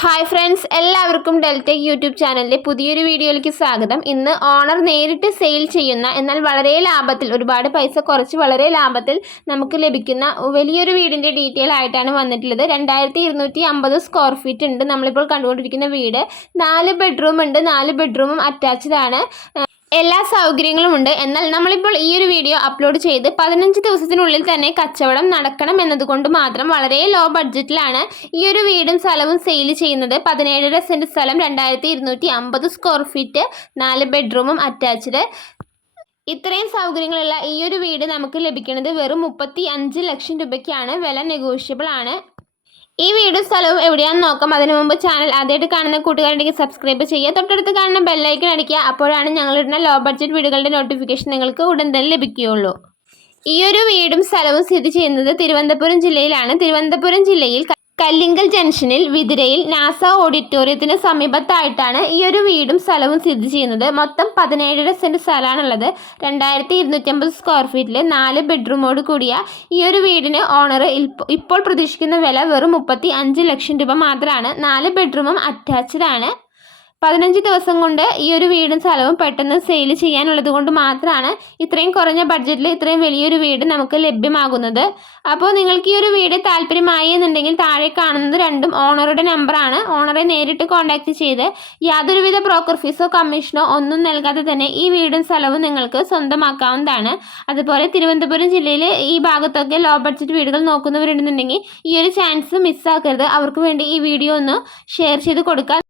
Hi friends എല്ലാവർക്കും Deltech YouTube ചാനലിലെ പുതിയൊരു വീഡിയോയിലേക്ക് സ്വാഗതം. ഇന്ന് ഓണർ നേരിട്ട് സെയിൽ ചെയ്യുന്ന എന്നാൽ വളരെ ലാഭത്തിൽ ഒരുപാട് പൈസ കുറച്ച് വളരെ ലാഭത്തിൽ നമുക്ക് ലഭിക്കുന്ന വലിയൊരു വീടിന്റെ ഡീറ്റെയിൽ ആയിട്ടാണ് വന്നിട്ടുള്ളത്. രണ്ടായിരത്തി ഇരുന്നൂറ്റി അമ്പത് സ്ക്വയർ ഫീറ്റ് ഉണ്ട്. നമ്മളിപ്പോൾ കണ്ടുകൊണ്ടിരിക്കുന്ന വീട് നാല് ബെഡ്റൂം ഉണ്ട്. നാല് ബെഡ്റൂമും അറ്റാച്ച്ഡ് ആണ്. എല്ലാ സൗകര്യങ്ങളും ഉണ്ട്. എന്നാൽ നമ്മളിപ്പോൾ ഈ ഒരു വീഡിയോ അപ്ലോഡ് ചെയ്ത് പതിനഞ്ച് ദിവസത്തിനുള്ളിൽ തന്നെ കച്ചവടം നടക്കണം എന്നതുകൊണ്ട് മാത്രം വളരെ ലോ ബഡ്ജറ്റിലാണ് ഈ ഒരു വീടും സ്ഥലവും സെയിൽ ചെയ്യുന്നത്. പതിനേഴര സെന്റ് സ്ഥലം രണ്ടായിരത്തി ഇരുന്നൂറ്റി അമ്പത് സ്ക്വയർ ഫീറ്റ് നാല് ബെഡ്റൂമും അറ്റാച്ച്ഡ് ഇത്രയും സൗകര്യങ്ങളുള്ള ഈ ഒരു വീട് നമുക്ക് ലഭിക്കുന്നത് വെറും മുപ്പത്തി അഞ്ച് ലക്ഷം രൂപയ്ക്കാണ്. വില നെഗോഷ്യബിൾ ആണ്. ഈ വീഡിയോ സ്ഥലവും എവിടെയാണെന്ന് നോക്കാം. അതിനു മുമ്പ് ചാനൽ ആദ്യമായിട്ട് കാണുന്ന കൂട്ടുകാരുണ്ടെങ്കിൽ സബ്സ്ക്രൈബ് ചെയ്യുക. തൊട്ടടുത്ത് കാണുന്ന ബെല്ലൈക്കൺ അടിക്കുക. അപ്പോഴാണ് ഞങ്ങളിടുന്ന ലോ ബഡ്ജറ്റ് വീടുകളുടെ നോട്ടിഫിക്കേഷൻ നിങ്ങൾക്ക് ഉടൻ തന്നെ ലഭിക്കുകയുള്ളൂ. ഈ ഒരു വീടും സ്ഥലവും സ്ഥിതി ചെയ്യുന്നത് തിരുവനന്തപുരം ജില്ലയിലാണ്. തിരുവനന്തപുരം ജില്ലയിൽ കല്ലിങ്കൽ ജംഗ്ഷനിൽ വിതിരയിൽ നാസ ഓഡിറ്റോറിയത്തിന് സമീപത്തായിട്ടാണ് ഈ ഒരു വീടും സ്ഥലവും സ്ഥിതി ചെയ്യുന്നത്. മൊത്തം പതിനേഴര സെന്റ് സ്ഥലമാണുള്ളത്. രണ്ടായിരത്തി ഇരുന്നൂറ്റമ്പത് സ്ക്വയർ ഫീറ്റിൽ നാല് ബെഡ്റൂമോട് കൂടിയ ഈ ഒരു വീടിന് ഓണർ ഇപ്പോൾ പ്രതീക്ഷിക്കുന്ന വില വെറും മുപ്പത്തി ലക്ഷം രൂപ മാത്രമാണ്. നാല് ബെഡ്റൂമും അറ്റാച്ച്ഡ് ആണ്. പതിനഞ്ച് ദിവസം കൊണ്ട് ഈ ഒരു വീടും സ്ഥലവും പെട്ടെന്ന് സെയിൽ ചെയ്യാനുള്ളത് കൊണ്ട് മാത്രമാണ് ഇത്രയും കുറഞ്ഞ ബഡ്ജറ്റിൽ ഇത്രയും വലിയൊരു വീട് നമുക്ക് ലഭ്യമാകുന്നത്. അപ്പോൾ നിങ്ങൾക്ക് ഈ ഒരു വീട് താല്പര്യമായി എന്നുണ്ടെങ്കിൽ താഴെ കാണുന്നത് രണ്ടും ഓണറുടെ നമ്പറാണ് ഓണറെ നേരിട്ട് കോൺടാക്റ്റ് ചെയ്ത് യാതൊരുവിധ ബ്രോക്കർ ഫീസോ കമ്മീഷനോ ഒന്നും നൽകാതെ തന്നെ ഈ വീടും സ്ഥലവും നിങ്ങൾക്ക് സ്വന്തമാക്കാവുന്നതാണ്. അതുപോലെ തിരുവനന്തപുരം ജില്ലയിൽ ഈ ഭാഗത്തൊക്കെ ലോ ബഡ്ജറ്റ് വീടുകൾ നോക്കുന്നവരുണ്ടെന്നുണ്ടെങ്കിൽ ഈ ഒരു ചാൻസ് മിസ്സാക്കരുത് അവർക്ക് വേണ്ടി ഈ വീഡിയോ ഒന്ന് ഷെയർ ചെയ്ത് കൊടുക്കുക